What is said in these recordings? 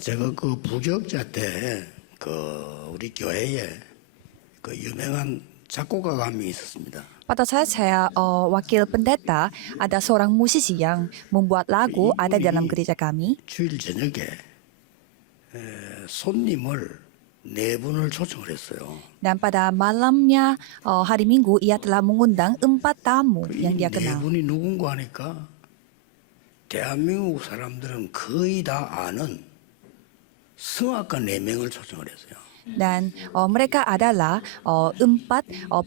제가 그 부격자 때 우리 교회에 그 유명한 작곡가가 한 명 있었습니다. Pada saat saya wakil pendeta, ada seorang musisi yang membuat lagu ada dalam gereja kami. 주일 저녁에 손님을 4분을 초청을 했어요. Dan pada malamnya hari Minggu ia telah mengundang 4 tamu yang dia 네 kenal. 분이 누군가 하니까 대한민국 사람들은 거의 다 아는 성악가 4명을 초청을 했어요. Dan mereka adalah 4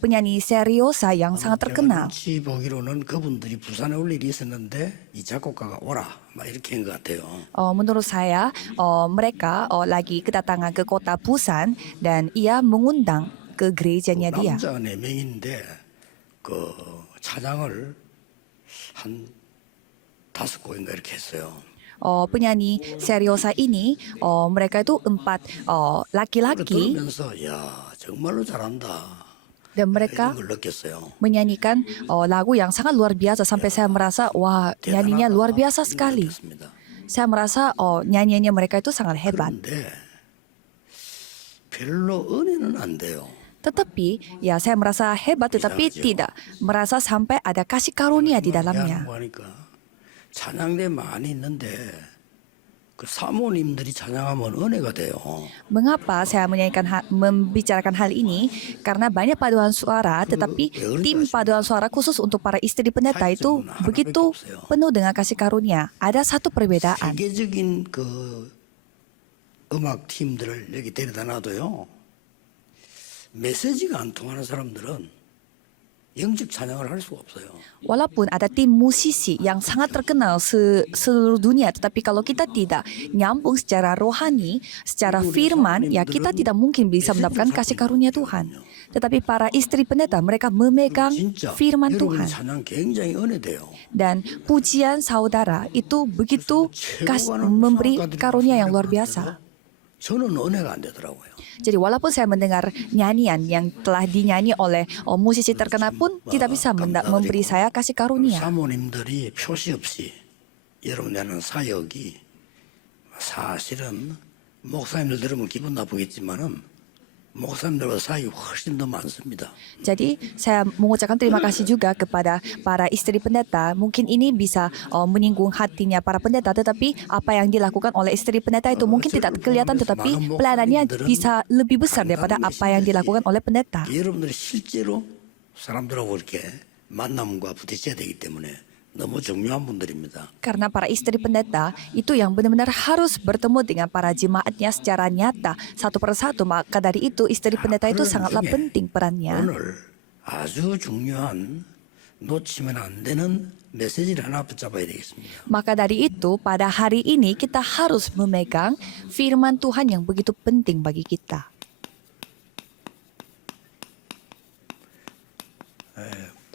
penyanyi seriosa yang sangat terkenal. 눈치 보기로는 그분들이 부산에 올 일이 있었는데 이 작곡가가 오라 막 이렇게 한 것 같아요. Menurut saya mereka lagi kedatangan ke kota Busan dan ia mengundang ke gerejanya dia. 남자 4명인데 그 찬양을 한 5곡인가 이렇게 했어요. Penyanyi seriosa ini mereka itu 4 laki-laki 들으면서 야 정말로 잘한다. dan mereka 이런 걸 느꼈어요. menyanyikan lagu yang sangat luar biasa sampai saya merasa wah nyanyinya luar biasa sekali. 느꼈습니다. Saya merasa nyanyiannya mereka itu sangat hebat. 그런데 별로 은혜는 안 돼요. Tetapi ya saya merasa hebat tetapi tidak merasa sampai ada kasih karunia di dalamnya. 하니까 찬양대 많이 있는데 그 사모님들이 찬양하면 은혜가 돼요. Mengapa saya membicarakan hal ini? Karena banyak paduan suara, tetapi tim paduan suara khusus untuk para istri pendeta itu begitu penuh dengan kasih karunia. Ada satu perbedaan. 세계적인 그 음악 팀들을 여기 데려다 놔도요. 메시지가 안 통하는 사람들은 영적 찬양을 할 수가 없어요. Walaupun ada tim musisi yang sangat terkenal seluruh dunia, tetapi kalau kita tidak nyambung secara rohani, secara firman, ya kita tidak mungkin bisa mendapatkan kasih karunia Tuhan. Tetapi para istri pendeta, mereka memegang 진짜 firman 여러분의 Tuhan. 찬양 굉장히 은혜돼요. Dan pujian saudara itu begitu memberi karunia yang luar biasa. 저는 은혜가 안 되더라고요. Jadi walaupun saya mendengar nyanyian yang telah dinyanyi oleh musisi terkenal pun tidak bisa memberi saya kasih karunia. 사모님들이 표시 없이 여러분이 하는 사역이 사실은 목사님들 들으면 기분 나쁘겠지만은 목사님들보다 사역이 훨씬 더 많습니다. Jadi saya mengucapkan terima kasih juga kepada para istri pendeta. Mungkin ini bisa menyinggung hatinya para pendeta, tetapi apa yang dilakukan oleh istri pendeta itu mungkin tidak kelihatan, tetapi pelayanannya bisa lebih besar daripada apa yang dilakukan oleh pendeta. 여러분들이 실제로 사람들하고 이렇게 만남과 부딪혀야 되기 때문에 너무 중요한 분들입니다. Karena para istri pendeta itu yang benar-benar harus bertemu dengan para jemaatnya secara nyata satu persatu. Maka dari itu istri pendeta itu sangatlah penting perannya. 오늘 아주 중요한 놓치면 안 되는 메시지를 하나 붙잡아야 되겠습니다. Maka dari itu pada hari ini kita harus memegang firman Tuhan yang begitu penting bagi kita.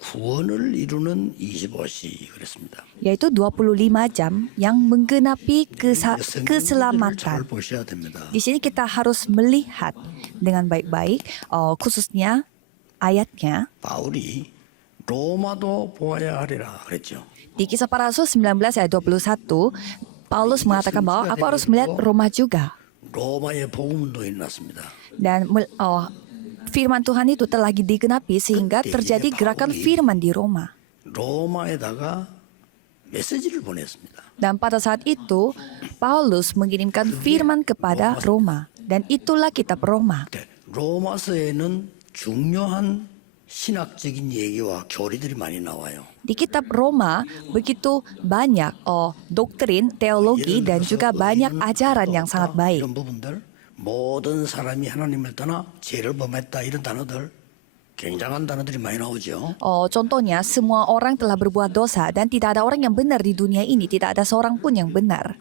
구원을 이루는 25시 그랬습니다. Yaitu 25 jam yang menggenapi 성경을 잘 keselamatan. 보셔야 됩니다. Di sini kita harus melihat dengan baik-baik khususnya ayatnya. 바울이 로마도 보아야 하리라 그랬죠. Di Kisah Para Rasul 19 ayat 21, Paulus mengatakan bahwa aku harus melihat Roma juga. 로마의 복음운동이 일어났습니다. Dan firman Tuhan itu telah digenapi sehingga terjadi gerakan firman di Roma. 로마에다가 메시지를 보냈습니다. Dan pada saat itu, Paulus mengirimkan firman kepada Roma. Dan itulah kitab Roma. 로마서에는 중요한 신학적인 얘기와 교리들이 많이 나와요. Di kitab Roma begitu banyak doktrin, teologi, dan juga banyak ajaran yang sangat baik. 이런 부분들 모든 사람이 하나님을 떠나 죄를 범했다 이런 단어들 굉장한 단어들이 많이 나오죠. Contohnya, semua orang telah berbuat dosa dan tidak ada orang yang benar di dunia ini. Tidak ada seorang pun yang benar.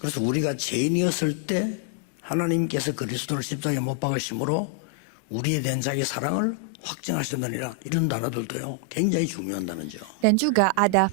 그래서 우리가 죄인이었을 때 하나님께서 그리스도를 십자가에 못 박으심으로 우리에 대한 자기 사랑을 확증하셨느니라 이런 단어들도요 굉장히 중요한 단어죠. Dan juga ada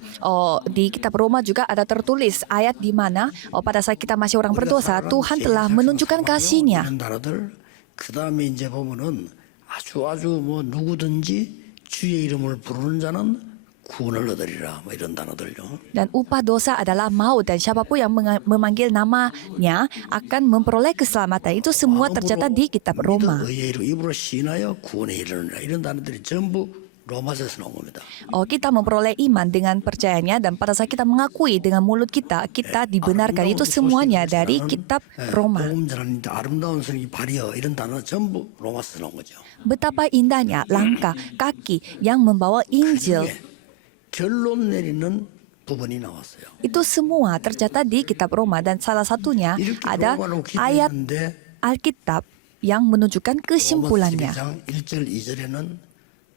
di kitab Roma juga ada tertulis ayat di mana pada saat kita masih orang berdosa Tuhan telah menunjukkan kasih-Nya. 이런 단어들 그다음에 이제 보면은 아주 뭐 누구든지 주의 이름을 부르는 자는 구원을 얻으리라 뭐 이런 단어들요. Dan upah dosa adalah maut dan siapapun yang memanggil namanya akan memperoleh keselamatan. Itu semua tercatat di kitab Roma. 의의 입으로 시인하여 구원에 이르느니라 이런 단어들이 전부 로마서에서 나온 겁니다. Kita memperoleh iman dengan percayanya dan pada saat kita mengakui dengan mulut kita, kita dibenarkan. Itu semuanya dari kitab Roma. 복음 전하는 아름다운 성이 발이여 이런 단어 전부 로마서에서 나온 거죠. Betapa indahnya langkah kaki yang membawa Injil. 결론 내리는 부분이 나왔어요. Itu semua tercatat di kitab Roma dan salah satunya 이렇게 ada 로마로 ayat 기도했는데 Alkitab yang menunjukkan kesimpulannya. 로마서 12장 1절 2절에는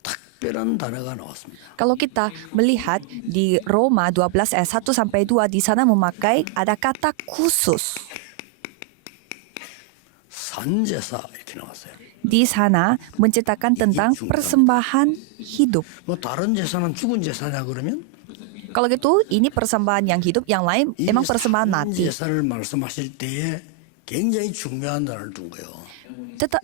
특별한 단어가 나왔습니다. Kalau kita melihat di Roma 12 ayat 1 sampai 2 di sana memakai ada kata khusus. 산제사 이렇게 나왔어요. Di sana menceritakan tentang persembahan hidup. 뭐 다른 제사는 죽은 제사냐 그러면 Kalau gitu, ini persembahan yang hidup, yang lain 이 emang persembahan mati. 산제사를 말씀하실 때에 굉장히 중요한 단어를 둔 거예요.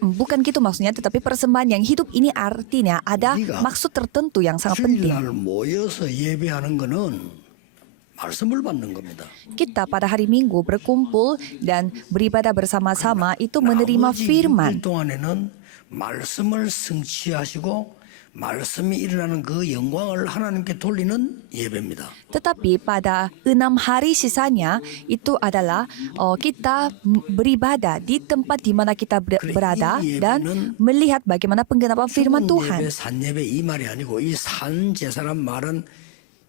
Bukan gitu maksudnya, tetapi persembahan yang hidup ini artinya ada maksud tertentu yang sangat penting. 주일날 모여서 예배하는 거는 말씀을 받는 겁니다. Kita pada hari Minggu berkumpul dan beribadah bersama-sama itu menerima 나머지 firman. 6일 동안에는 말씀을 성취하시고 말씀이 일어나는 그 영광을 하나님께 돌리는 예배입니다. Tetapi pada 6 hari sisanya itu adalah kita beribadah di tempat di mana kita berada dan melihat bagaimana penggenapan firman Tuhan. 예배, 산예배 이 말이 아니고 이 산제사란 말은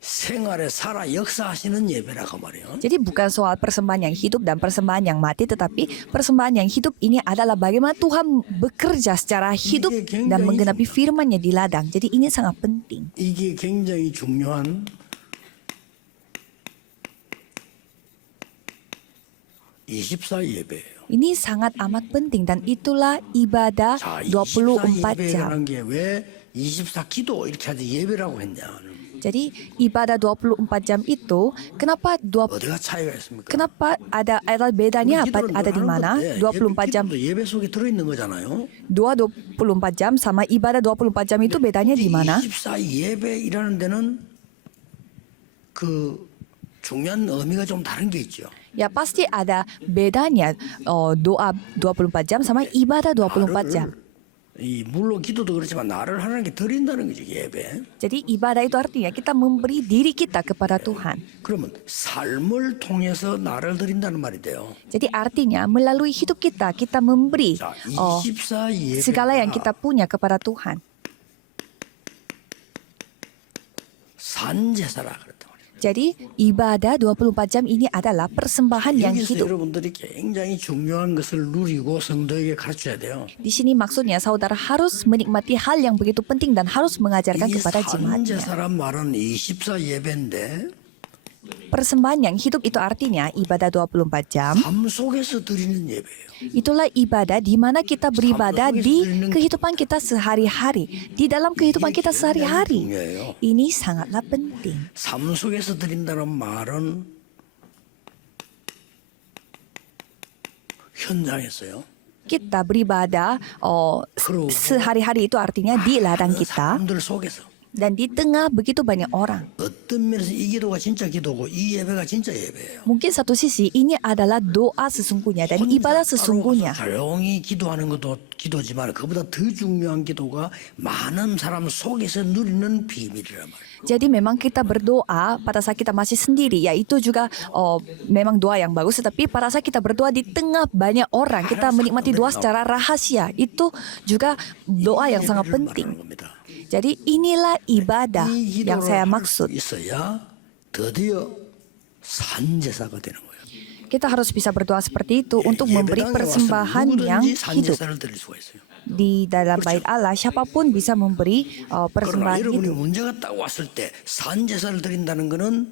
생활에 살아 역사하시는 예배라고 말이에요. Jadi bukan soal persembahan yang hidup dan persembahan yang mati, tetapi persembahan yang hidup ini adalah bagaimana Tuhan bekerja secara hidup dan menggenapi firman-Nya di ladang. Jadi ini sangat penting. 이게 굉장히 중요한 24 예배예요. Ini sangat amat penting dan itulah ibadah 자, 24 jam. 예배라는 게 왜 24 기도 이렇게 하지 예배라고 했냐? Jadi ibadah 24 jam itu kenapa 어디가 차이가 있습니까? kenapa ada bedanya apa ada di mana? 24 jam 예배 속에 들어 있는 거잖아요. 24 jam sama ibadah 24 jam itu bedanya di mana? 24 예배이라는 데는 그 중요한 의미가 좀 다른 게 있죠. Ya pasti ada bedanya doa 24 jam sama ibadah 24 jam. 이 물론 기도도 그렇지만 나를 하나님께 드린다는 거죠, 예배. Jadi ibadah itu artinya kita memberi diri kita kepada Tuhan. 그러면 삶을 통해서 나를 드린다는 말이 돼요. Jadi artinya melalui hidup kita memberi 자, 24 예배. segala yang kita punya kepada Tuhan. 산제사라 그랬단 말이에요. Jadi ibadah 24 jam ini adalah persembahan yang 여기서 hidup. 여러분들이 굉장히 중요한 것을 누리고 성도에게 가르쳐야 돼요. Di sini maksudnya saudara harus menikmati hal yang begitu penting dan harus mengajarkan 이 kepada jemaatnya. 산제사란 말은 24 예배인데 Persembahan yang hidup itu artinya ibadah 24 jam. 삶 속에서 드리는 예배예요. Itulah ibadah di mana kita beribadah di kehidupan kita sehari-hari. Di dalam kehidupan kita sehari-hari. Ini sangatlah penting. 삶 속에서 드린다는 말은 현장에서요. Kita beribadah sehari-hari itu artinya di ladang kita 사람들 속에서 dan di tengah begitu banyak orang. 어떤 면에서 이 기도가 진짜 기도고 이 예배가 진짜 예배예요. Mungkin satu sisi ini adalah doa sesungguhnya dan ibadah sesungguhnya. 조용히 기도하는 것도 기도지만 그보다 더 중요한 기도가 많은 사람 속에서 누리는 비밀이란 말이에요. Jadi memang kita berdoa pada saat kita masih sendiri, ya itu juga memang doa yang bagus. Tetapi pada saat kita berdoa di tengah banyak orang, kita menikmati doa secara rahasia. Itu juga doa yang sangat penting. Jadi inilah ibadah yang saya maksud. 있어야 드디어 산제사가 되는 거예요. Kita harus bisa berdoa seperti itu untuk memberi persembahan yang hidup. 산제사를 드릴 수가 있어요. Di dalam bait Allah, siapapun bisa memberi 그러나 persembahan 여러분이 hidup. 문제가 딱 왔을 때 산제사를 드린다는 것은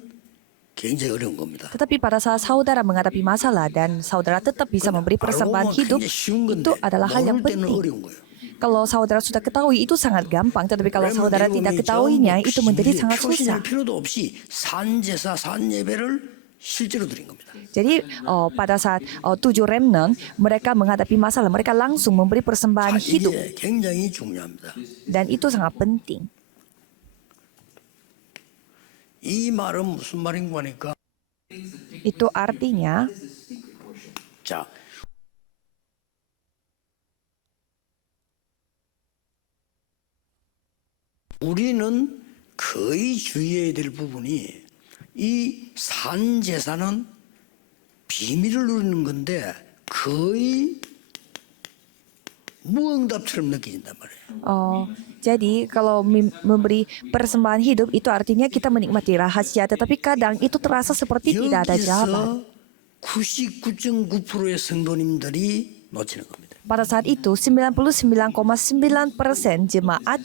굉장히 어려운 겁니다. Tetapi pada saat saudara menghadapi masalah dan saudara tetap bisa memberi persembahan hidup, itu adalah hal yang penting. 어려운 거예요. Kalau saudara sudah ketahui itu sangat gampang, tetapi kalau saudara tidak ketahuinya itu menjadi sangat susah. 필요도 없이 산제사 산예배를 실제로 드린 겁니다. Jadi pada saat 7 remnant mereka menghadapi masalah, mereka langsung memberi persembahan hidup 이게 굉장히 중요합니다. dan itu sangat penting. 이 말은 무슨 말인가 하니까 Itu artinya 자, 우리는 거의 주의해야 될 부분이 이 산제사는 비밀을 누리는 건데 거의 무응답처럼 느껴진단 말이에요. jadi kalau memberi persembahan hidup itu artinya kita menikmati rahasia, tetapi kadang itu terasa seperti tidak ada jawaban. 여기서 99.9%의 성도님들이 놓치는 겁니다. Pada saat itu 99,9% jemaat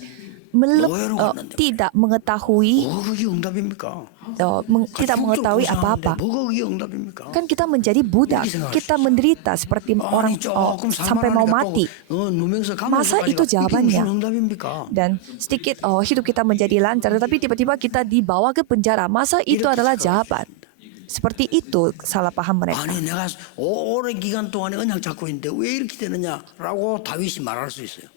tidak mengetahui 뭐가 그게 응답입니까? tidak mengetahui apa-apa. 뭐가 그게 응답입니까? Kan kita menjadi budak, kita menderita seperti orang sampai mau mati. Masa itu jawabannya? Dan sedikit hidup kita menjadi lancar, tetapi tiba-tiba kita dibawa ke penjara. Masa itu adalah jawaban? Seperti itu salah paham mereka. 아니 내가 오랜 기간 동안에 언약 잡고 있는데 왜 이렇게 되느냐라고 다윗이 말할 수 있어요.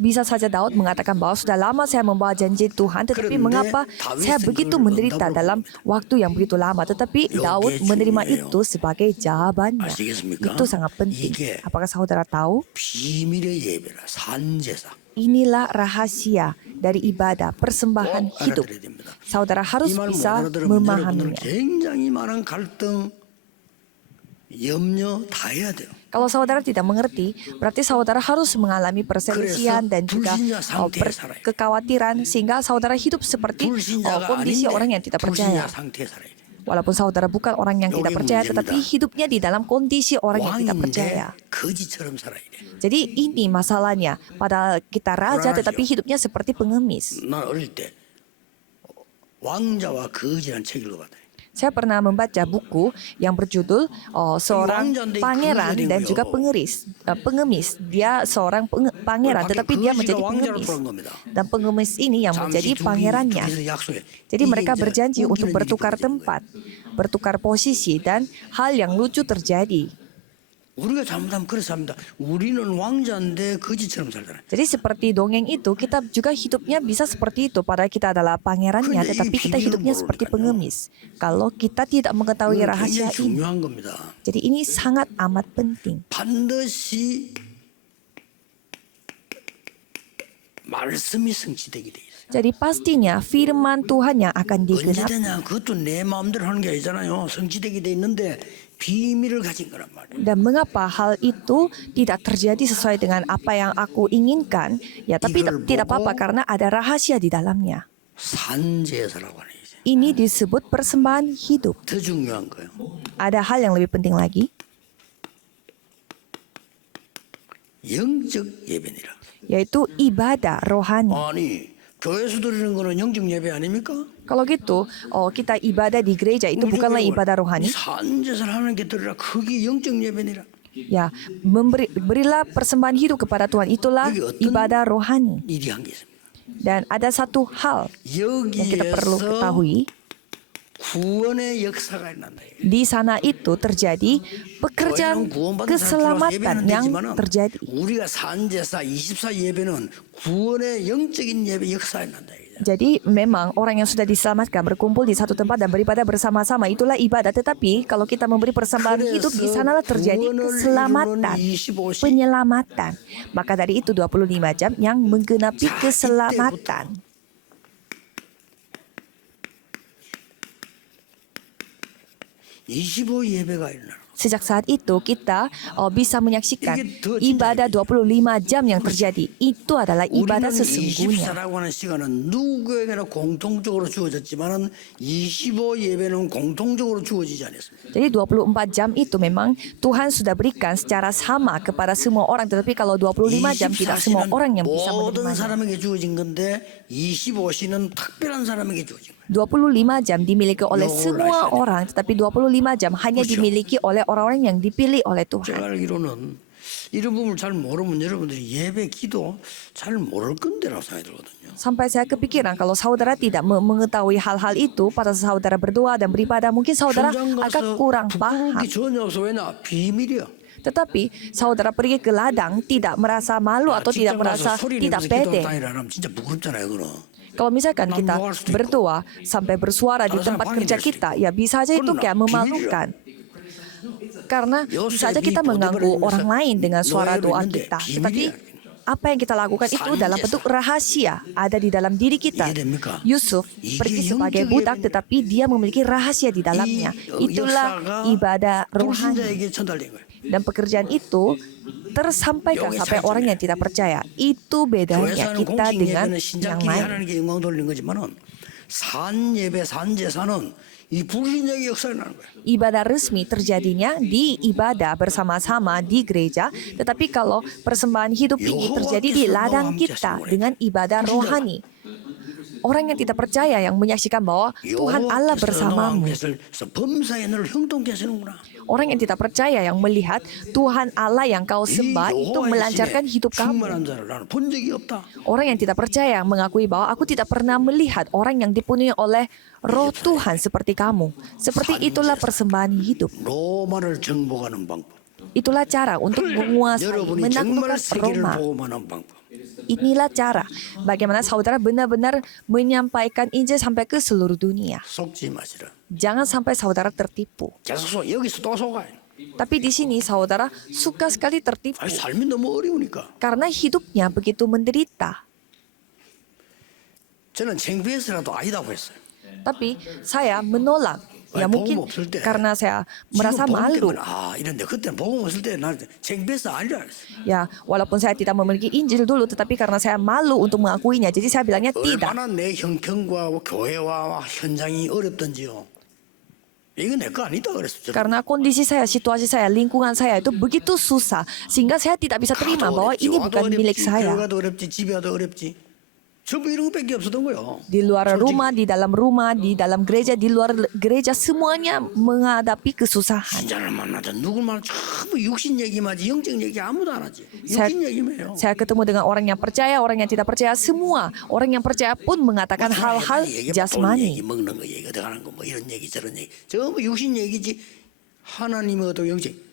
Bisa saja Daud mengatakan bahwa sudah lama saya membawa janji Tuhan, tetapi mengapa saya begitu menderita dalam waktu yang begitu lama? Tetapi Daud menerima itu sebagai jawabannya. Itu sangat penting. Apakah saudara tahu? 비밀의 예배라 산제사. Inilah rahasia dari ibadah persembahan hidup. Saudara harus bisa memahaminya. 굉장히 많은 갈등, 염려 다 해야 돼요. Kalau saudara tidak mengerti, berarti saudara harus mengalami perselisihan dan juga kekhawatiran sehingga saudara hidup seperti kondisi orang yang tidak percaya. Walaupun saudara bukan orang yang tidak percaya, tetapi hidupnya di dalam kondisi orang yang tidak percaya. Jadi ini masalahnya. Padahal kita raja, tetapi hidupnya seperti pengemis. 난 어릴 때 왕자와 거지라는 책을 읽어봤다. Saya pernah membaca buku yang berjudul seorang pangeran dan juga pengemis. Dia seorang pangeran, tetapi dia menjadi pengemis. Dan pengemis ini yang menjadi pangerannya. Jadi mereka berjanji untuk bertukar tempat, bertukar posisi, dan hal yang lucu terjadi. 우리가 잘못하면 그래서 합니다. 우리는 왕자인데 거지처럼 살잖아요. Jadi seperti dongeng itu, kita juga hidupnya bisa seperti itu. Padahal kita adalah pangerannya, tetapi kita hidupnya seperti pengemis. Kalau kita tidak mengetahui rahasia ini. Jadi ini sangat amat penting. 반드시 말씀이 성취되게 돼 있어요. Jadi pastinya firman Tuhan yang akan 언제 digenapi. 되냐? 그것도 내 마음대로 하는 게 아니잖아요. 성취되게 돼 있는데 비밀을 가진 거란 말이에요. Dan mengapa hal itu tidak terjadi sesuai dengan apa yang aku inginkan? Ya, tapi tidak apa-apa karena ada rahasia di dalamnya. 산제사라고 하는 이제. Ini disebut persembahan hidup. 더 중요한 거예요. Ada hal yang lebih penting lagi, 영적 예배니라. yaitu ibadah rohani. 아니 교회에서 드리는 거는 영적 예배 아닙니까? Kalau gitu, kita ibadah di gereja itu bukanlah ibadah rohani. 산제사를 하는 게 드리라. 그게 영적 예배니라. Ya, berilah persembahan hidup kepada Tuhan, itulah ibadah rohani. 일이 한 게 있습니다. Dan ada satu hal yang kita perlu 여기에서 ketahui. 구원의 역사가 일어난다. Di sana itu terjadi pekerjaan keselamatan yang terjadi. 우리가 산제사 24 예배는 구원의 영적인 예배 역사가 일어난다. Jadi memang orang yang sudah diselamatkan berkumpul di satu tempat dan beribadah bersama-sama, itulah ibadah. Tetapi kalau kita memberi persembahan hidup, di sanalah terjadi keselamatan, penyelamatan. Maka dari itu 25 jam yang menggenapi keselamatan. 25 예배가 일어나. Sejak saat itu kita bisa menyaksikan ibadah 25 jam yang terjadi. Itu adalah ibadah sesungguhnya. 24라고 하는 시간은 누구에게나 공통적으로 주어졌지만은 25 예배는 공통적으로 주어지지 않았습니다. Jadi 24 jam itu memang Tuhan sudah berikan secara sama kepada semua orang. Tetapi kalau 25 jam tidak semua orang yang bisa 모든 menerimanya. 사람에게 주어진 건데 25시는 특별한 사람에게 주어진 거예요. 25 jam dimiliki oleh semua orang, tetapi 25 jam hanya dimiliki oleh orang-orang yang dipilih oleh Tuhan. 제가 알기로는 이런 부분을 잘 모르면 여러분들이 예배 기도 잘 모를 건데라고 생각이 들거든요. Sampai saya kepikiran kalau saudara tidak mengetahui hal-hal itu, pada saudara berdoa dan beribadah, mungkin saudara agak kurang paham. 부끄럽기 전혀 없어. 왜냐? 비밀이야. Tetapi saudara pergi ke ladang tidak merasa malu atau tidak merasa tidak pede. 진짜 부끄럽잖아요, 그거. Kalau misalkan kita berdoa sampai bersuara di tempat kerja kita, ya bisa aja itu kayak memalukan. Karena bisa aja kita mengganggu orang lain dengan suara doa kita. Tetapi apa yang kita lakukan itu dalam bentuk rahasia, ada di dalam diri kita. Yusuf pergi sebagai budak, tetapi dia memiliki rahasia di dalamnya. Itulah ibadah rohani. Dan pekerjaan itu tersampaikan sampai orang yang tidak percaya. Itu bedanya kita dengan yang lain. 하나님께 영광 돌리는 거지만은 산 예배, 산 제사는 이 불신자의 역사가 나는 거예요. Ibadah resmi terjadinya di ibadah bersama-sama di gereja, tetapi kalau persembahan hidup ini terjadi di ladang kita dengan ibadah rohani. Orang yang tidak percaya yang menyaksikan bahwa Tuhan Allah bersamamu. 범사에 너를 형통케 하시는구나. Orang yang tidak percaya yang melihat Tuhan Allah yang kau sembah itu melancarkan hidup kamu. 충만한 자를 나는 본 적이 없다. Orang yang tidak percaya yang mengakui bahwa aku tidak pernah melihat orang yang dipenuhi oleh roh Tuhan seperti kamu. Seperti itulah persembahan hidup. 로마를 정복하는 방법. Itulah cara untuk menguasai, 여러분이 정말 menaklukkan 세계를 Roma. 보고만한 방법. Inilah cara bagaimana saudara benar-benar menyampaikan Injil sampai ke seluruh dunia. 속지 마시라. Jangan sampai saudara tertipu. 계속 여기서 또 속아. Tapi di sini saudara suka sekali tertipu 아니 삶이 너무 어려우니까. karena hidupnya begitu menderita. 저는 창피해서라도 아니다고 했어요. Tapi saya menolak. Ya mungkin karena saya merasa 지금 malu. 보면 아 이런데 그때는 복음 없을 때 나는 창피해서 아니라 그랬어요. Ya, walaupun saya tidak memiliki Injil dulu, tetapi karena saya malu untuk mengakuinya, jadi saya bilangnya tidak. 얼마나 내 형편과 교회와 현장이 어렵던지요. 이거 내 거 아니다 그랬어요. Karena kondisi saya, situasi saya, lingkungan saya itu begitu susah, sehingga saya tidak bisa terima bahwa ini bukan milik saya. 교회가도 어렵지 집이 와도 어렵지. 전부 이런 것밖에 없었던 거예요. Di luar rumah, di dalam gereja, di luar gereja, semuanya menghadapi kesusahan. 신자를 만나자 누굴 말 전부 육신 얘기만 하지 영적 얘기 아무도 안 하지. Saya, 육신 얘기만 해요. saya ketemu dengan orang yang percaya, orang yang tidak percaya, semua orang yang percaya pun mengatakan hal-hal 얘기 jasmani. 먹는 거 얘기 어떡하는 거 뭐 이런 얘기 저런 얘기 전부 육신 얘기지 하나님의 어떤 영적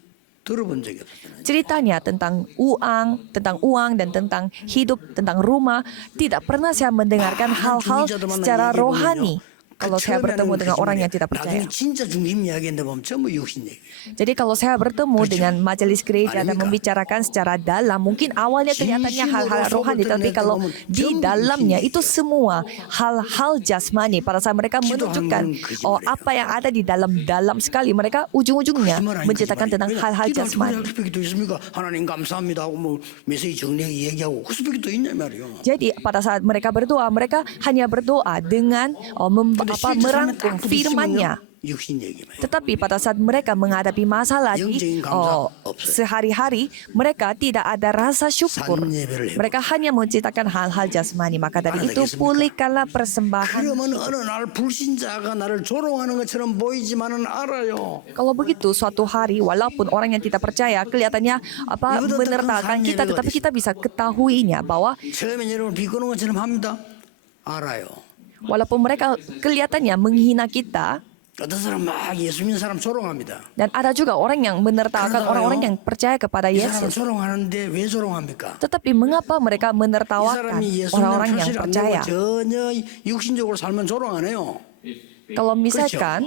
들어본 적이 없었잖아요. Ceritanya tentang uang dan tentang hidup, tentang rumah, tidak pernah saya mendengarkan hal-hal secara rohani. Kalau saya bertemu dengan orang yang tidak percaya. 나중에 진짜 중심 이야기인데 보면 전부 육신 얘기. Jadi kalau saya bertemu dengan majelis gereja dan membicarakan secara dalam, mungkin awalnya kelihatannya hal-hal rohani, tapi kalau di dalamnya itu semua hal-hal jasmani. Pada saat mereka menunjukkan apa yang ada di dalam sekali, mereka ujung-ujungnya menceritakan tentang hal-hal jasmani. 스피기도 있습니까? 하나님 감사합니다 하고 뭐 메시지 정리하게 얘기하고 그 스피기도 있냐 말이에요. Jadi pada saat mereka berdoa, mereka hanya berdoa dengan merangkum firman-Nya. 육신 얘기만. Tetapi pada saat mereka menghadapi masalah di sehari-hari, mereka tidak ada rasa syukur. Mereka hanya menceritakan hal-hal jasmani. Maka dari itu pulihkanlah persembahan. 그러면 어느 날 불신자가 나를 조롱하는 것처럼 보이지만은 알아요. Kalau begitu suatu hari, walaupun orang yang tidak percaya kelihatannya menertawakan kita, tetapi kita bisa ketahuinya bahwa 처음에 여러분 비꼬는 것처럼 합니다. 알아요. walaupun mereka kelihatannya menghina kita, 어떤 사람 막 예수 믿는 사람 조롱합니다. dan ada juga orang yang menertawakan orang-orang yang percaya kepada 이 사람 Yesus. 조롱하는데 왜 조롱합니까? Tetapi mengapa mereka 이 menertawakan 사람이 예수 orang-orang 믿는 yang 표시를 안 percaya? 내고 전혀 육신적으로 살면 조롱 안 해요. Kalau misalkan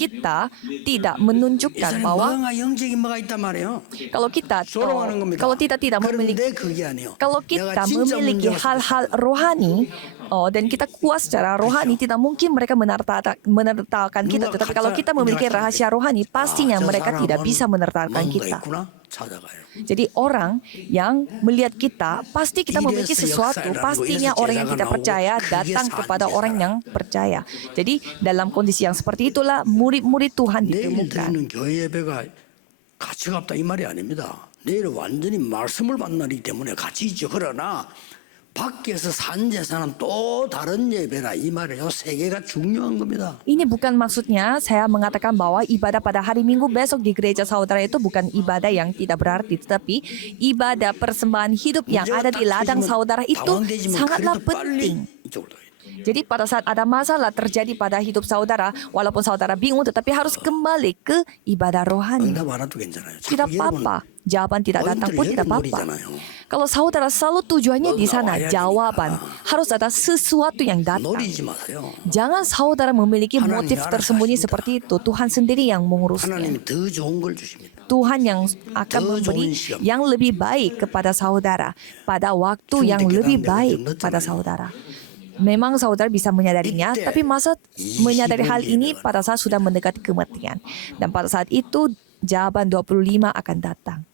kita tidak 이 menunjukkan 사람이 bahwa 뭐가 영적인 뭐가 있단 말이에요. kalau kita 조롱하는 겁니다. kalau kita tidak memiliki 그런데 그게 아니에요. kalau 내가 kita 진짜 memiliki 문제가 hal-hal rohani dan kita kuat secara rohani, tidak mungkin mereka menertawakan kita. Tetapi kalau kita memiliki rahasia rohani, pastinya mereka tidak bisa menertawakan 뭔가 kita. 있구나 찾아가요. Jadi orang yang melihat kita, pasti kita memiliki sesuatu. Pastinya orang yang tidak percaya datang kepada orang yang percaya. Jadi dalam kondisi yang seperti itulah murid-murid Tuhan 내일 ditemukan. 드리는 교회 예배가 가치가 없다 이 말이 아닙니다. 내일 완전히 말씀을 받는 날이기 때문에 가치 있죠. 그러나 밖에서 산 제사는 또 다른 예배라 이 말이에요. 세 개가 중요한 겁니다. Ini bukan maksudnya saya mengatakan bahwa ibadah pada hari Minggu besok di gereja saudara itu bukan ibadah yang tidak berarti, tetapi ibadah persembahan hidup yang ada di ladang saudara itu 당황되지만 sangatlah 그래도 빨리 penting. 이쪽으로 가야 돼. Jadi pada saat ada masalah terjadi pada hidup saudara, walaupun saudara bingung tetapi harus kembali ke ibadah rohani. 응답 안 와도 괜찮아요. Tidak 자꾸 여러분 apa-apa. Jawaban tidak datang pun 포인트를 tidak 여기 apa-apa. 노리잖아요. Kalau saudara selalu tujuannya di sana, 와야 jawaban. Harus ada sesuatu yang datang. 노리지 마세요. Jangan saudara memiliki motif 하나님이 tersembunyi 알아서 seperti itu. Tuhan sendiri yang mengurusnya. 하나님이 더 좋은 걸 주십니다. Tuhan yang akan 더 memberi 좋은 시험. yang lebih baik kepada saudara pada waktu yang lebih baik pada saudara. Memang saudara bisa menyadarinya, tapi masa menyadari hal ini pada saat sudah mendekati kematian. Dan pada saat itu jawaban 25 akan datang.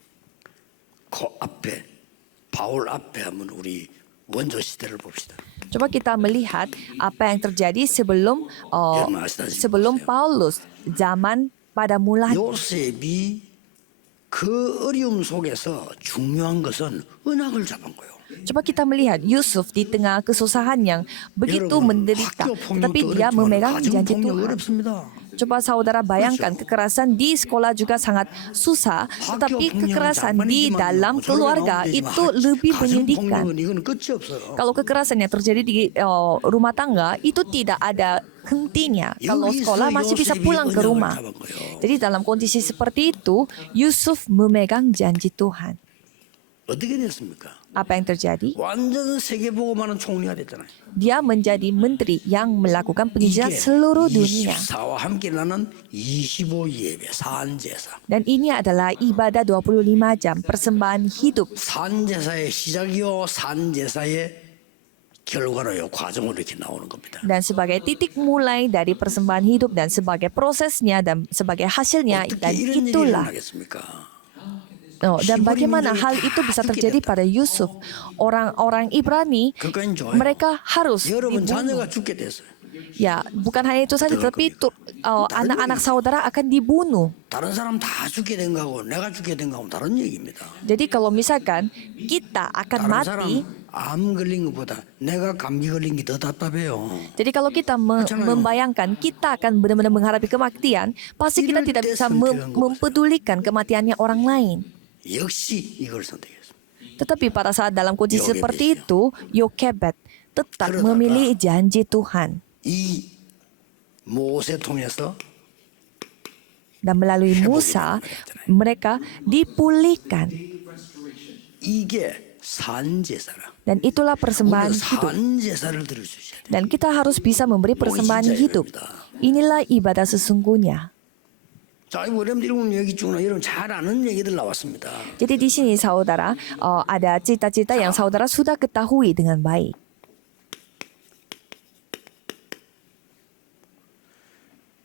그 앞에 바울 앞에 한번 우리 원조 시대를 봅시다. Coba kita melihat apa yang terjadi sebelum Paulus, zaman pada mulanya. 요셉이 그 어려움 속에서 중요한 것은 언약을 잡은 거예요. Coba kita melihat Yusuf di tengah kesusahan yang begitu menderita, tetapi dia memegang janji Tuhan. 어렵습니다. Coba saudara bayangkan kekerasan di sekolah juga sangat susah, tetapi kekerasan di dalam keluarga itu lebih menyedihkan. 이건 끝이 없어요. Kalau kekerasan yang terjadi di rumah tangga itu tidak ada hentinya. Kalau sekolah masih bisa pulang ke rumah. Jadi dalam kondisi seperti itu, Yusuf memegang janji Tuhan. 어떻게 됐습니까? Apa yang terjadi? 완전 세계보고만은 총리가 됐잖아요. Dia menjadi menteri yang melakukan penginjilan seluruh dunia. 24와 함께 나는 25 예배 산제사. Dan ini adalah ibadah 25 jam, persembahan hidup. 산제사의 시작이요 산제사의 결과로요 과정으로 이렇게 나오는 겁니다. Dan sebagai titik mulai dari persembahan hidup dan sebagai prosesnya dan sebagai hasilnya, 어떻게 dan 이런 일이 itulah. 일어나겠습니까? Dan bagaimana hal itu bisa terjadi pada Yusuf? Orang-orang Ibrani, 그건 좋아요. mereka harus 여러분 dibunuh. 자녀가 죽게 됐어요. Ya, bukan hanya itu saja, tapi anak-anak saudara akan dibunuh. 다른 사람 다 죽게 된 거하고 내가 죽게 된 거하고 다른 얘기입니다. Jadi kalau misalkan kita akan 다른 mati, 사람 암 걸린 것보다 내가 감기 걸린 게 더 답답해요. jadi kalau kita membayangkan kita akan benar-benar menghadapi kematian, pasti kita tidak bisa mempedulikan kematiannya orang lain. 역시 이걸 선택했습니다. Tetapi pada saat dalam kondisi seperti itu, Yokebed tetap memilih janji Tuhan. 이 모세 통해서 Dan melalui Musa, mereka dipulihkan. 이게 산제사라. Dan itulah persembahan 우리가 hidup. 산제사를 드릴 수 있어야 돼. Dan kita harus bisa memberi persembahan hidup. Inilah ibadah sesungguhnya. 자, 여러분들 읽은 얘기 중에 여러분 잘 아는 얘기들 나왔습니다. Jadi di sini saudara, ada cita-cita yang saudara sudah ketahui dengan baik.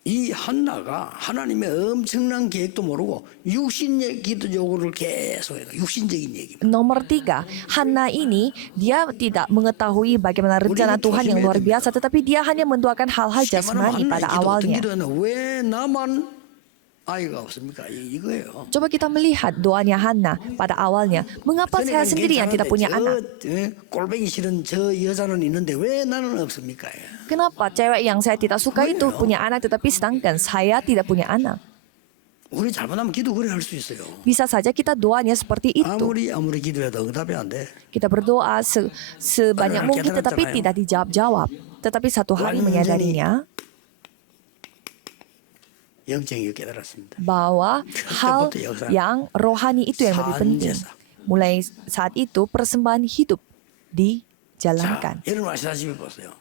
이 한나가 하나님의 엄청난 계획도 모르고 육신의 기도적으로를 계속해요. 육신적인 얘기입니다. Nomor 3, Hana ini dia tidak mengetahui bagaimana rencana Tuhan yang luar biasa, tetapi dia hanya mendoakan hal-hal jasmani pada awalnya. 왜 나만 아이가 없습니까? 이거예요. Coba kita melihat doanya Hana pada awalnya. Mengapa saya sendiri yang tidak punya anak? 꼴보기 싫은 저 여자는 있는데 왜 나는 없습니까? Kenapa cewek yang saya tidak suka itu punya anak, tetapi sedangkan saya tidak punya anak? 우리 잘못하면 기도 그래 할 수 있어요. Bisa saja kita doanya seperti itu. 아무리 기도해도 응답이 안 돼. Kita berdoa sebanyak mungkin tetapi tidak dijawab-jawab. Tetapi satu hari menyadarinya 영적이 깨달았습니다. bahwa hal yang rohani itu yang lebih penting. Mulai saat itu persembahan hidup dijalankan. 여러분 아시다시피 보세요.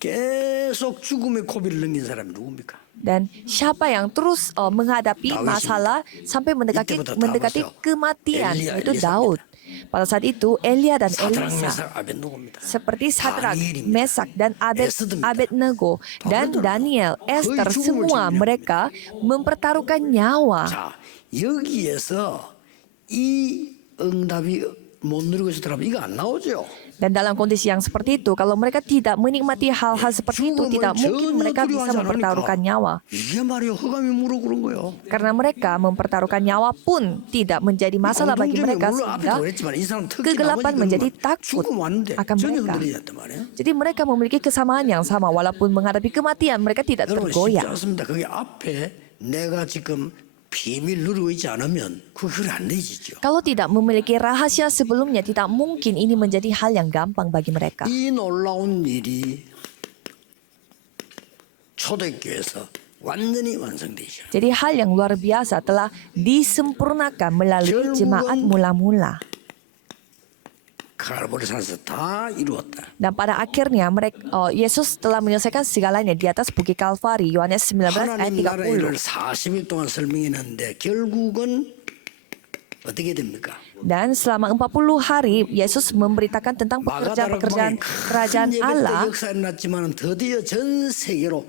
계속 죽음의 고비를 넘긴 사람이 누굽니까? Dan siapa yang terus menghadapi masalah sampai mendekati kematian, itu Daud. Pada saat itu Elia dan Elisa seperti Sadrak, Mesak dan Abednego dan Daniel, Esther, semua mereka mempertaruhkan nyawa. 자, 여기에서 이 응답이 못 누리고 있을 때라면 이거 안 나오죠. Dan dalam kondisi yang seperti itu, kalau mereka tidak menikmati hal-hal seperti itu, tidak mungkin mereka bisa mempertaruhkan nyawa. 이게 말이요, 흑암이 물어 그런 거예요. Karena mereka mempertaruhkan nyawa pun tidak menjadi masalah bagi mereka, sehingga kegelapan menjadi takut akan mereka. Jadi mereka memiliki kesamaan yang sama, walaupun menghadapi kematian mereka tidak tergoyah. 그게 앞에 내가 지금 비밀 누리고 있지 않으면 그걸 안 내지죠. Kalau tidak memiliki rahasia sebelumnya, tidak mungkin ini menjadi hal yang gampang bagi mereka. 이 놀라운 일이 초대교회에서 완전히 완성되죠. Jadi hal yang luar biasa telah disempurnakan melalui jemaat mula-mula. 갈보리 산에서 다 이루었다. Dan pada akhirnya Yesus telah menyelesaikan segalanya di atas bukit Kalvari. Yohanes 19 ayat 하나님 나라 일을 30. 40일 동안 설명했는데 결국은 어떻게 됩니까? Dan selama 40 hari Yesus memberitakan tentang pekerjaan-pekerjaan kerajaan Allah. 역사에 났지만 드디어 전 세계로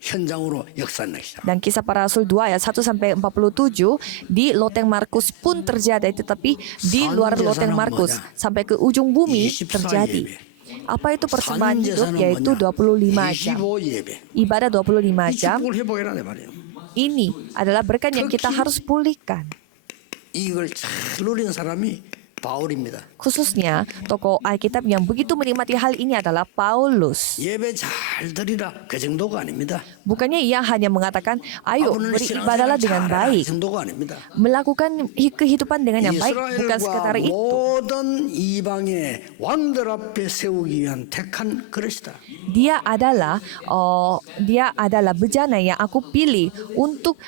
현장으로 역사를 나기 시작. Dan kisah para rasul 2 ayat 1 sampai 47 di loteng Markus pun terjadi, tetapi di luar loteng Markus sampai ke ujung bumi terjadi. Apa itu persembahan hidup? Yaitu 25 jam. 25 예배. Ibadah 25 jam. 축복을 회복해라 말이에요. Ini adalah berkat yang kita harus pulihkan. 이걸 잘 누리는 사람이 바울입니다. Khususnya tokoh Alkitab yang begitu menikmati hal ini adalah Paulus. 예배 잘 드리라 그 정도가 아닙니다. Bukannya ia hanya mengatakan, ayo 오늘 beribadahlah dengan 잘하라 그 baik, 정도가 아닙니다. melakukan kehidupan dengan yang baik, bukan sekadar 이스라엘과 itu. 모든 이방의 왕들 앞에 세우기 위한 택한 그릇이다. Dia adalah bejana yang aku pilih untuk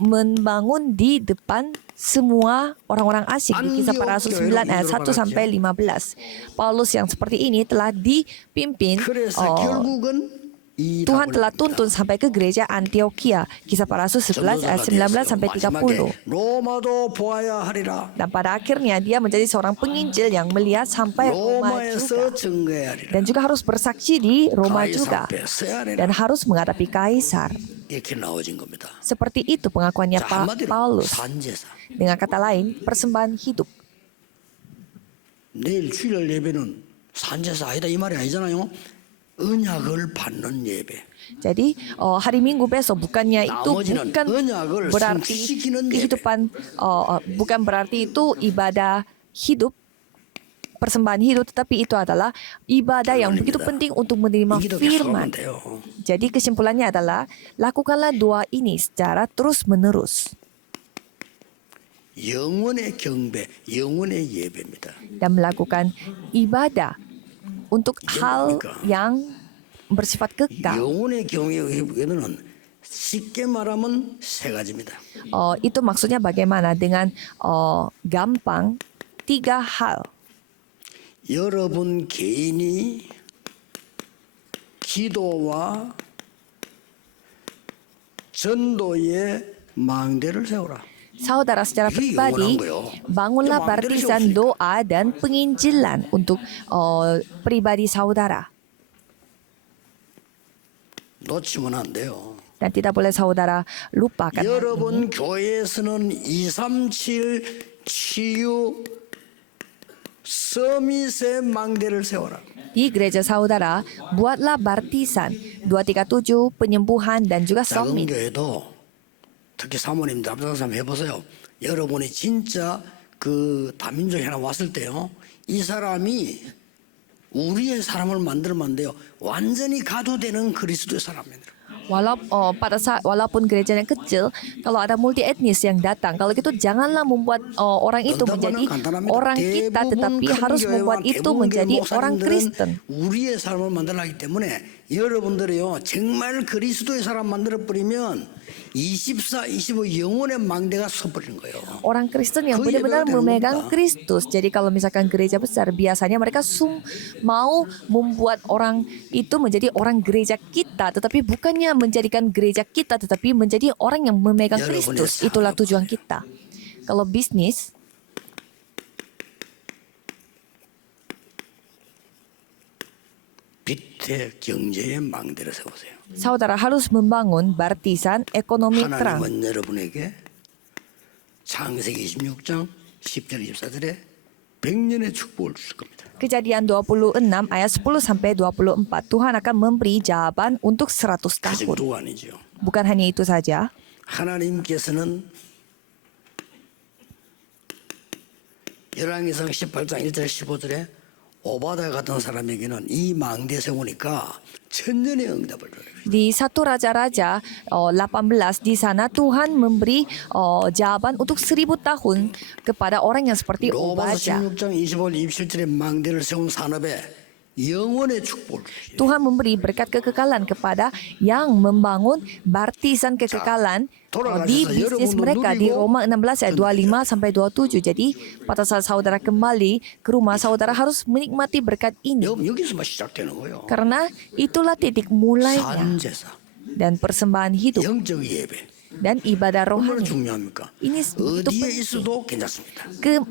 membangun di depan semua orang-orang asing. Di kisah para rasul 9 ayat 1 sampai 15. Paulus yang seperti ini telah dipimpin 그래서 결국은 이 Tuhan 답을 telah tuntun sampai ke gereja Antioquia. Kisah para rasul 11 ayat 19 sampai 30. 로마도 보아야 하리라. Dan pada akhirnya dia menjadi seorang penginjil yang melihat sampai Roma 로마에서 juga. 증거해야 하리라. Dan juga harus bersaksi di Roma 가이사 juga. 앞에 서야 하리라. Dan harus menghadapi kaisar. 이렇게 나오진 겁니다. Seperti itu pengakuannya 자, 한마디로 Paulus. 산제사. Dengan kata lain, persembahan hidup. 내일 주일 예배는 산제사 아니다 이 말이 아니잖아요. 언약을 받는 예배. Jadi hari Minggu besok bukannya itu 나머지는 bukan 언약을 berarti 성취시키는 kehidupan bukan berarti itu ibadah hidup, persembahan hidup, tetapi itu adalah ibadah yang begitu penting untuk menerima 이기도 firman. 계속하면 돼요. Jadi kesimpulannya adalah lakukanlah dua ini secara terus-menerus 영원의 경배, 영원의 예배입니다. dan melakukan ibadah untuk hal yang bersifat kekal. 영혼의 경외는 쉽게 말하면 세 가지입니다. Itu maksudnya bagaimana dengan gampang 3 hal. 여러분 개인이 기도와 전도의 망대를 세우라. Saudara secara pribadi bangunlah barisan doa dan penginjilan untuk pribadi saudara. 놓치면 안 돼요. Dan tidak boleh saudara lupakan hal ini. 여러분 교회에서는 237 치유 서밋의 망대를 세워라. Di gereja saudara, buatlah baptisan 237 penyembuhan dan juga 작은 summit. 교회도 특히 사모님들 앞장서 한번 해보세요. 여러분이 진짜 그 다민족이 하나 왔을 때요. 이 사람이 우리의 사람을 만들면 안 돼요. 완전히 가도 되는 그리스도의 사람입니다. Walaupun gerejanya kecil, kalau ada multi etnis yang datang, kalau gitu janganlah membuat orang itu menjadi orang kita, tetapi harus membuat itu menjadi orang Kristen. 우리의 사람을 만들기 때문에 여러분들이요 정말 그리스도의 사람 만들어 버리면 24, 25 영혼의 망대가 서버리는 거예요. Orang Kristen yang benar-benar memegang Kristus. Jadi kalau misalkan gereja besar, biasanya mereka mau membuat orang itu menjadi orang gereja kita, tetapi bukannya menjadikan gereja kita, tetapi menjadi orang yang memegang Kristus. Itulah tujuan kita. Kalau bisnis, 빛의 경제의 망대를 세우세요. saudara harus membangun barisan ekonomi terang. 하나님은 여러분에게 창세기 26장 10절 24절에 100년의 축복을 주실 겁니다. Kejadian 26 ayat 10 sampai 24, Tuhan akan memberi jawaban untuk 100 그 tahun. 정도가 아니죠. Bukan hanya itu saja, 하나님께서는 열왕기상 18장 1절 15절에 오바다 같은 사람에게는 이 망대에 세우니까 천년의 응답을 줘요. Di 1 Raja-Raja 18 di sana Tuhan memberi jawaban untuk 1000 tahun kepada orang yang seperti 로마서 Obadya. 16장 25절 27절에 망대를 세운 산업에 영원의 축복을 주시죠. Tuhan memberi berkat kekekalan kepada yang membangun bartisan kekekalan di bisnis mereka di Roma 16 ayat 25 sampai 27. Jadi pada saat saudara kembali ke rumah, saudara harus menikmati berkat ini. 여기서만 시작되는 거예요. Karena itulah titik mulainya. 산제사, Dan persembahan hidup 영적 예배. dan ibadah 얼마나 rohani. 중요합니까? Ini begitu 어디에 penting. 있어도 괜찮습니다.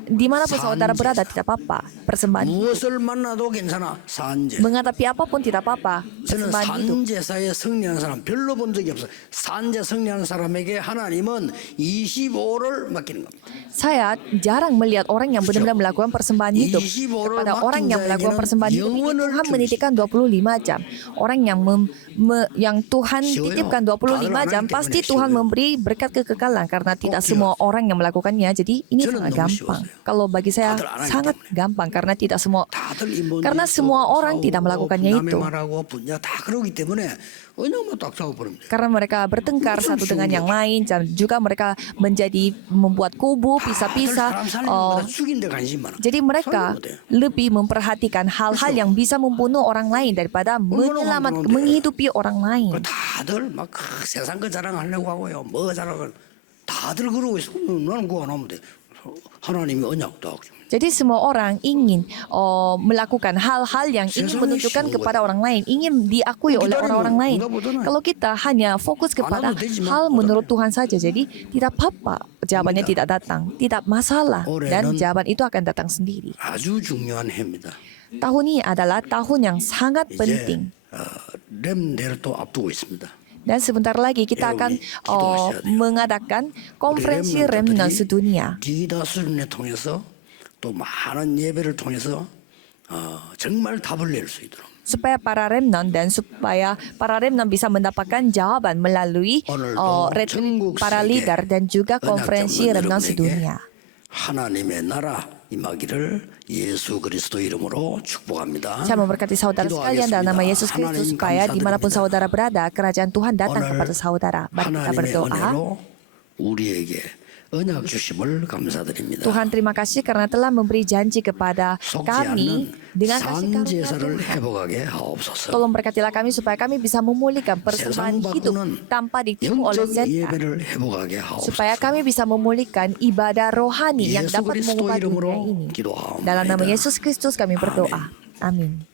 Dimanapun saudara berada tidak apa-apa. Persembahan 무엇을 만나도 괜찮아. 산제. menghadapi apapun tidak apa-apa. 저는 Persembahan hidup. 산제사에 승리하는 사람 별로 본 적이 없어요. 산제 승리하는 사람에게 하나님은 25를 맡기는 겁니다. Saya jarang melihat orang yang benar-benar melakukan persembahan hidup. 25 Kepada orang yang melakukan persembahan hidup ini 영원을 Tuhan menitipkan 25 jam. Orang yang Tuhan 쉬워요. titipkan 25 jam 다들 안 하기 pasti 때문에 Tuhan 쉬워요. memberi berkat kekekalan karena tidak 오케이. semua orang yang melakukannya. Jadi ini 저는 sangat 너무 gampang. 쉬웠어요. Kalau bagi saya 다들 안 하기 sangat 때문에. gampang karena tidak semua 다들 인본주의 karena semua orang 싸우고 tidak melakukannya 남의 itu. 말하고 분야 다 그러기 때문에 그냥 딱 싸워버립니다. Karena mereka bertengkar satu dengan yang lain dan juga mereka membuat kubu, pisah-pisah. 사람 살리는 것보다 죽인 데 관심 많아. Jadi mereka 살리는 못해요. lebih memperhatikan hal-hal yang bisa membunuh orang lain daripada membunuh. menghidupi orang lain. 그 다들 막 세상 거 자랑하려고 하고요. 뭐 자랑을 다들 그러고 있어. 나는 그거 안 하면 돼. 하나님이 언약도 하고. Jadi semua orang ingin melakukan hal-hal yang ingin 세상은 menunjukkan 쉬운 kepada orang lain, ingin diakui oleh 기다리면 orang-orang lain. 응답보다는 Kalau kita hanya fokus kepada 안 와도 되지만 hal menurut Tuhan saja, jadi tidak apa-apa jawabannya tidak datang, tidak masalah dan 올해는 jawaban itu akan datang sendiri. 아주 중요한 해입니다. Tahun ini adalah tahun yang sangat 이제 penting. 렘대를 또 앞두고 있습니다. Dan sebentar lagi kita akan mengadakan konferensi remnant sedunia. 디다스를 통해서 또 많은 예배를 통해서 정말 답을 낼 수 있도록 Supaya para remnant dan supaya para remnant bisa mendapatkan jawaban melalui retreat para leader dan juga konferensi remnant sedunia. 하나님의 나라 임하기를 예수 그리스도 이름으로 축복합니다. Saya memberkati saudara sekalian dalam nama Yesus Kristus supaya dimanapun saudara berada, kerajaan Tuhan datang kepada saudara. Mari kita 하나님의 berdoa. 은혜로 우리에게 언약 주심을 감사드립니다. Tuhan terima kasih karena telah memberi janji kepada 속지 kami 않는 dengan kasih karunia 산제사를 Tuhan. 회복하게 하옵소서. Tolong berkatilah kami supaya kami bisa memulihkan persembahan 세상 hidup 바꾸는 tanpa ditipu oleh 영적 setan. 예배를 회복하게 하옵소서. Supaya kami bisa memulihkan ibadah rohani yang 예수 dapat 그리스도 mengubah dunia 이름으로 ini. 기도하옵나이다. Dalam nama Yesus Kristus kami berdoa. Amin.